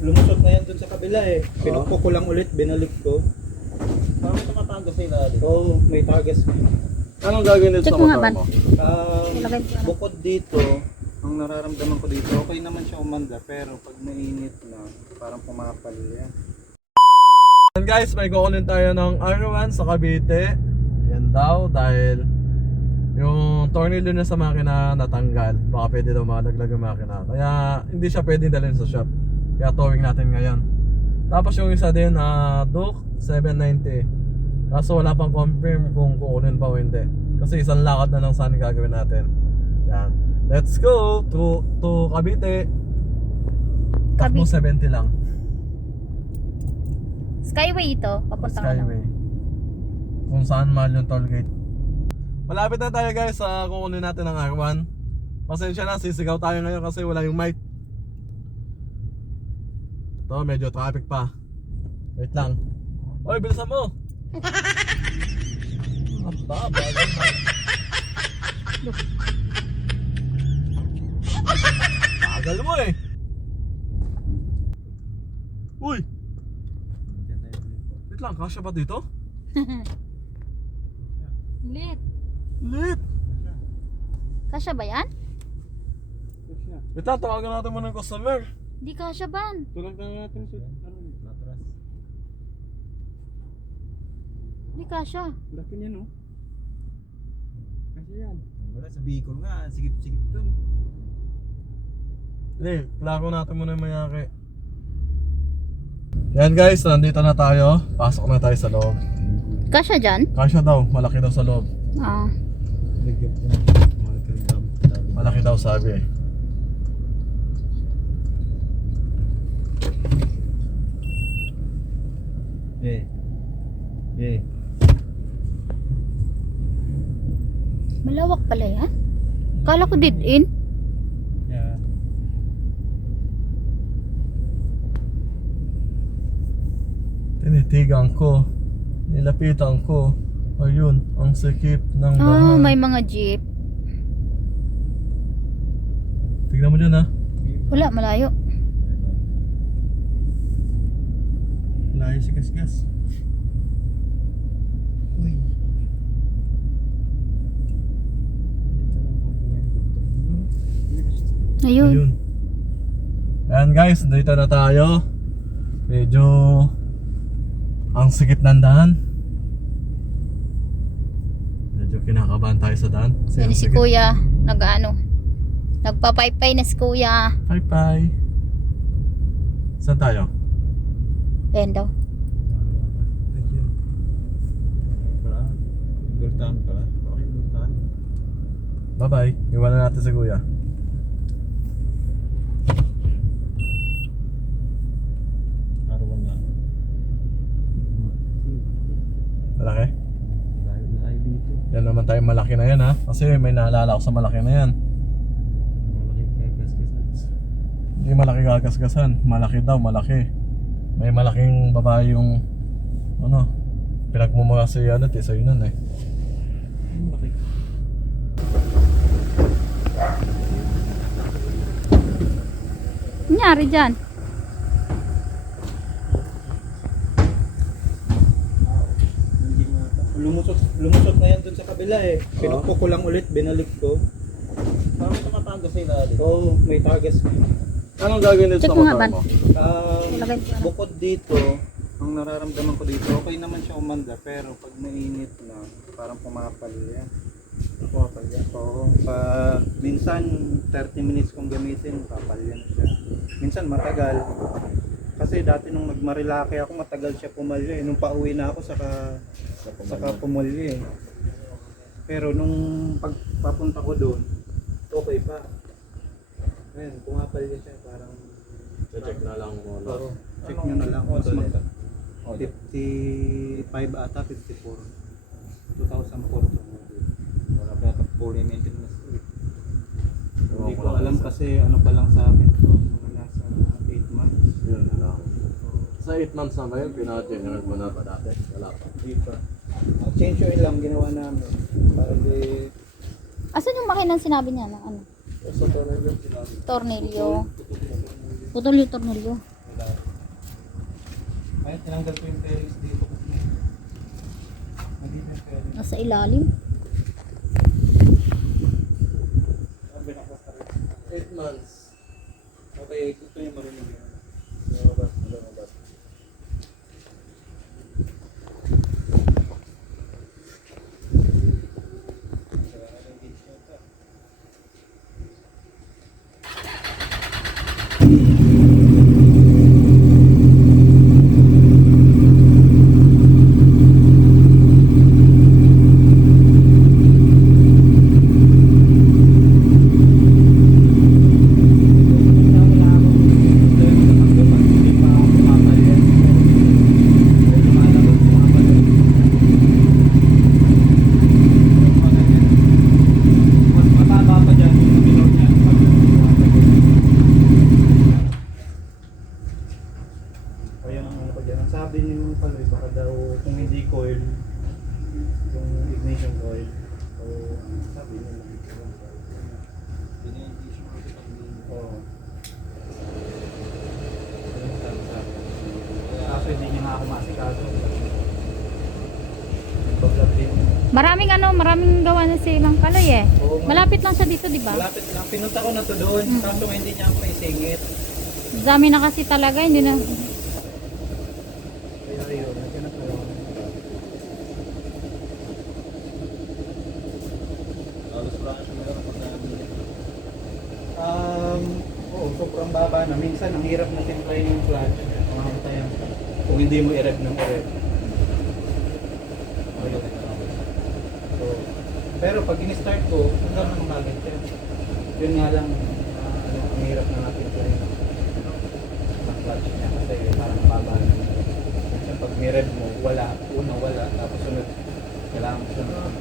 lumusot na yan dun sa kabila eh. Pinukpo ko lang ulit, binalik ko. Parang tumatagas sa ilalim. Oo, may tagas. Anong gagawin dito Check sa mo nga, motor Ban. mo? Nilagay ko na. Bukod dito, ang nararamdaman ko dito, okay naman siya umanda, pero pag mainit na, parang pumapal yan. And guys, may kukunin tayo ng R1 sa Cavite. Yan daw dahil yung tornilyo na sa makina natanggal. Baka pwede daw malaglag yung makina. Kaya hindi siya pwedeng dalhin sa shop. Kaya towing natin ngayon. Tapos yung isa din, Duke 790. Kaso wala pang confirm kung kukunin pa o hindi. Kasi isang lakad na lang sana gagawin natin. Yan. Let's go to Cavite. Takbo 70 lang. Skyway ito, papunta ka Skyway. Kung saan mahal yung toll gate. Malapit na tayo guys sa kukunin natin ng R1. Pasensya na, sisigaw tayo ngayon kasi wala yung mic. Ito, medyo traffic pa. Wait lang. Oy, bilisan mo! Aba, bagal na. Bagal mo eh. Uy! Wait lang, kasya ba dito? Lit. Lit! Kasya ba yan? Wait lang, tawagan natin muna ng customer. Di kasya, Ban. Tulog na natin sa matras. Di kasya. Laki niya no? Kasi yan. Wala sa Bicol nga, sigip-sigip dun. Hindi, klaro natin muna yung mayaki. Yan guys, nandito na tayo. Pasok na tayo sa loob. Kasya dyan? Kasya daw, malaki daw sa loob. Ah. Malaki daw sabi eh. Malawak pala yan. Kala ko dead in. Yeah. Tinitigan ko. Nilapitan ko. Ayun, ang sikip ng Ah, bahay. may mga jeep. Tignan mo dyan ha. Wala, malayo. Layo si Gasgas. Uy. Ayun. Ayun. Ayan guys, dito na tayo. Medyo ang sikip ng daan. Medyo kinakabahan tayo sa daan. Kasi Yan ang si sikip. Kuya. Nag-ano. Nagpapaypay na si Kuya. Bye bye. Saan tayo? Ayan daw. Bultahan pala. Okay, bultahan. Bye bye. Iwanan natin si Kuya. Arawan na. Malaki? Layo dito. Yan naman tayo malaki na yan ha. Kasi may naalala ko sa malaki na yan. Malaki kagas-gasan. Hindi malaki gagasgasan. Malaki daw, malaki. May malaking babae yung ano, pinagmumura si ano, sa'yo nun eh. Malaki. Nangyari dyan? Hindi nga. Lumusot na yan dun sa kabila eh. Pinukpo ko lang ulit, binalik ko. Parang tumatagas sa ilalim. Oo, may tagas. Anong gagawin dito Check sa mo nga, motor Ban. mo? Nilagay ko na. Bukod dito, ang nararamdaman ko dito, okay naman siya umanda, pero pag mainit na, parang pumapal yan. Pumapal yan? Oo. Pag minsan 30 minutes kong gamitin, papal yan siya. Minsan matagal. Kasi dati nung nagmarilaki ako, matagal siya pumalya eh. Nung pauwi na ako, saka pumalya eh. Pero nung pagpapunta ko doon, okay pa. Ayan, pumapal yan siya, parang Check na lang mo. oo. Check nyo na lang. Mas 55 ata, 54. 2004 to. Wala pa yata fully maintenance. Hindi ko alam kasi ano pa lang sa akin to, mga nasa 8 months. Yun lang. Sa 8 months na ba yun, pina-generate mo na ba dati? Wala pa. Hindi pa. Change oil lang ginawa namin. Para di... Asan yung makinang sinabi niya ng ano? Sa tornilyo sila. Tornilyo. Putol yung tornilyo. Wala. Ay, tinanggal ko yung fairings dito. Nandito yung fairings. Nasa ilalim. Sabi na ko sa rin. 8 months. Okay, ito yung marinig yun. Lumabas, lumabas. Mas mataba pa dyan yung bilog niya. Ayun ang ano ko dyan. Ang sabi ni Paloy, baka daw kung hindi coil, yung ignition coil. O sabi nila. Oo. Ayun ang sabi sa akin. Kaso hindi niya nga ako masikaso. Nagpa-vlog din. Maraming gawa na si Mang Kaloy eh. Oo nga. Malapit lang siya dito, di ba? Malapit lang. Pinunta ko na to doon. Kaso hindi niya ako naisingit. Dami na kasi talaga, hindi na. Kaya yun, naghanap na lang. Halos wala na siya meron pag namin. Oo, sobrang baba na. Minsan, ang hirap na timplahin yung clutch. Mamamatay yan. Kung hindi mo i-rev ng i-rev. Ayun. So, pero pag in-start ko, hanggang naman kagad yan. Yun nga lang, ang hirap na natimplahin ng clutch niya. Kasi parang baba na. Minsan pag ni-rev mo, wala. Una wala, tapos sunod. Kailangan mo sunod.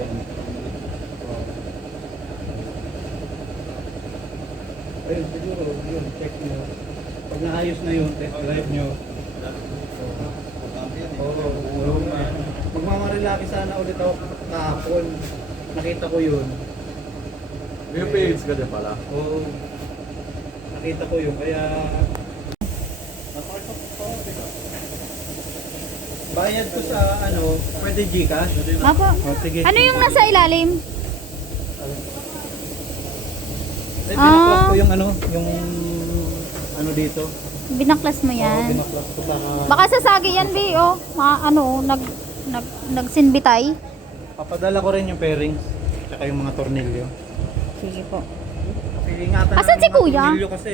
Yan. Oo. Ayun, siguro, yun, check nyo. Pag naayos na yun, test drive nyo. Oo, magmamarelaki sana ulit ako kahapon. Nakita ko yun. May page ka din pala. Oo. Nakita ko yun, kaya... Bayad ko sa ano, pwede Gcash. Apo. O, sige. Ano yung nasa ilalim? Eh, binaklas ko yung ano dito. Binaklas mo Oo, yan. binaklas ko sa... Baka sasagi yan, Bi, oh. Nagsinbitay. Papadala ko rin yung pairings. Tsaka yung mga tornilyo. Sige po. Kasi ingatan Asan natin si yung mga Kuya? tornilyo kasi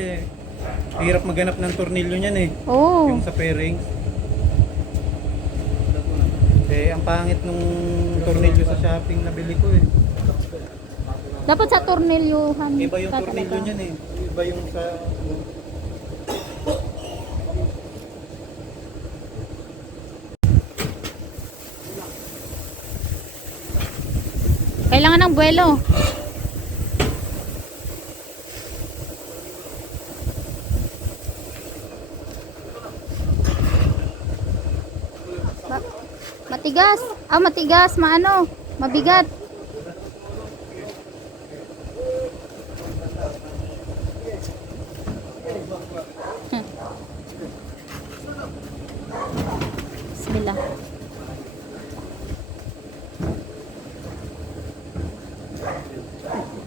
hirap maghanap ng tornilyo niyan eh. Oo. Yung sa pairings. Eh, ang pangit nung tornilyo sa shopping na bili ko eh. Dapat sa tornilyuhan. Iba yung ka tornilyo talaga. niyan eh. Iba yung sa... Kailangan ng buwelo. Matigas. Matigas. Mabigat. Bismillah.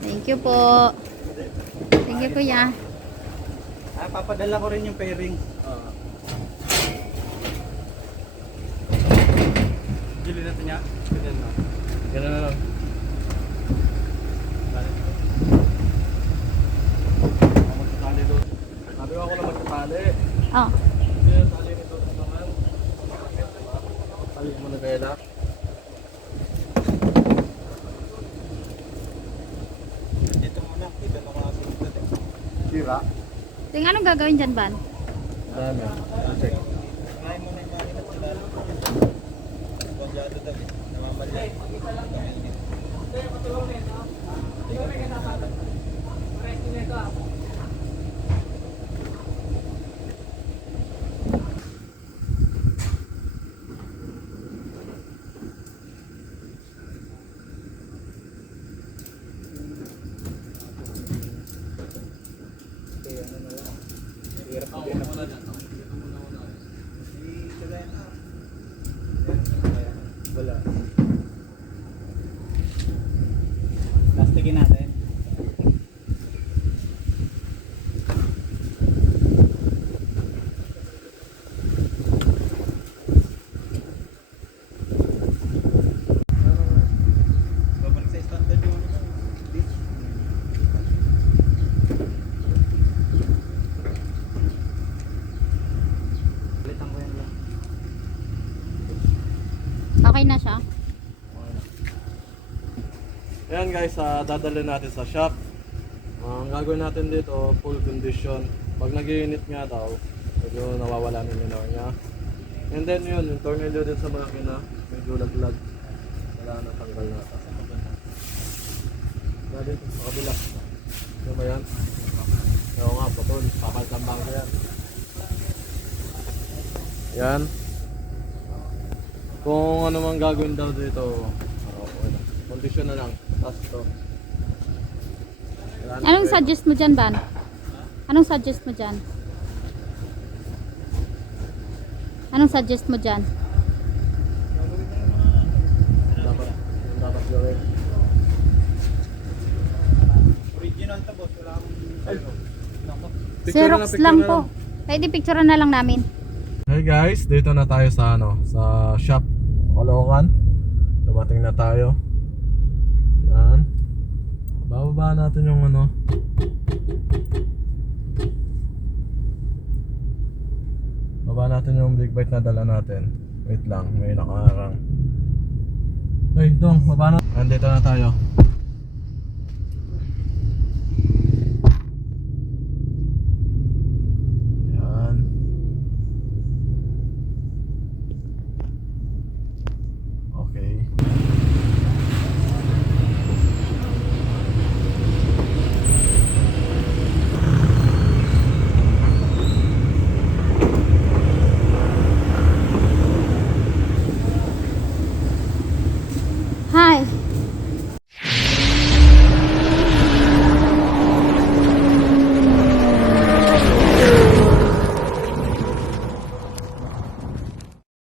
Thank you po. Thank you, Kuya. papadala ko rin yung pairings. Gili natin niya. Ganyan na. Ganun na lang. Magkakali doon. Sabi ko ako na magkatali. Oh. Hindi na tali nito sa tangan. Tali mo na bela. Dito muna, dito na mga sunod. Sira. Ting, anong gagawin dyan, Ban? Dami. Check. Ngayon mo na yung mga inat sila. Konjado daw eh. Namamali. Hirap Oo, hirap. wala na. Dito muna wala. Kagaya na. Wala. Plastikin natin. Babalik sa standard yung ano. Ditch. Balitan ko yan lang. Okay na siya. Ayan guys, dadalhin natin sa shop. Ang gagawin natin dito, full condition. Pag nag-init nga daw, medyo nawawala na yung linaw niya. And then yun, yung tornilyo din sa makina, medyo laglag. Wala na, tanggal na. Wala dito, sa kabila. Ano ba yan? Oo nga, patol. Papaltambang ko yan. Yan. Kung ano mang gagawin daw dito, okay na. Kondisyon na lang. Tapos to. Wala na, Anong pwede. suggest mo dyan, Ban? Anong suggest mo dyan? Anong suggest mo dyan? Dapat gawin. Original to boss. Wala akong Picture Xerox na, picture lang na po. Pwede picture na lang namin. Hey guys, dito na tayo sa sa shop Caloocan. Dumating na tayo. Yan. Bababa natin yung baba natin yung big bite na dala natin. Wait lang, may nakaharang. Ay, dong, baba na. Andito na tayo.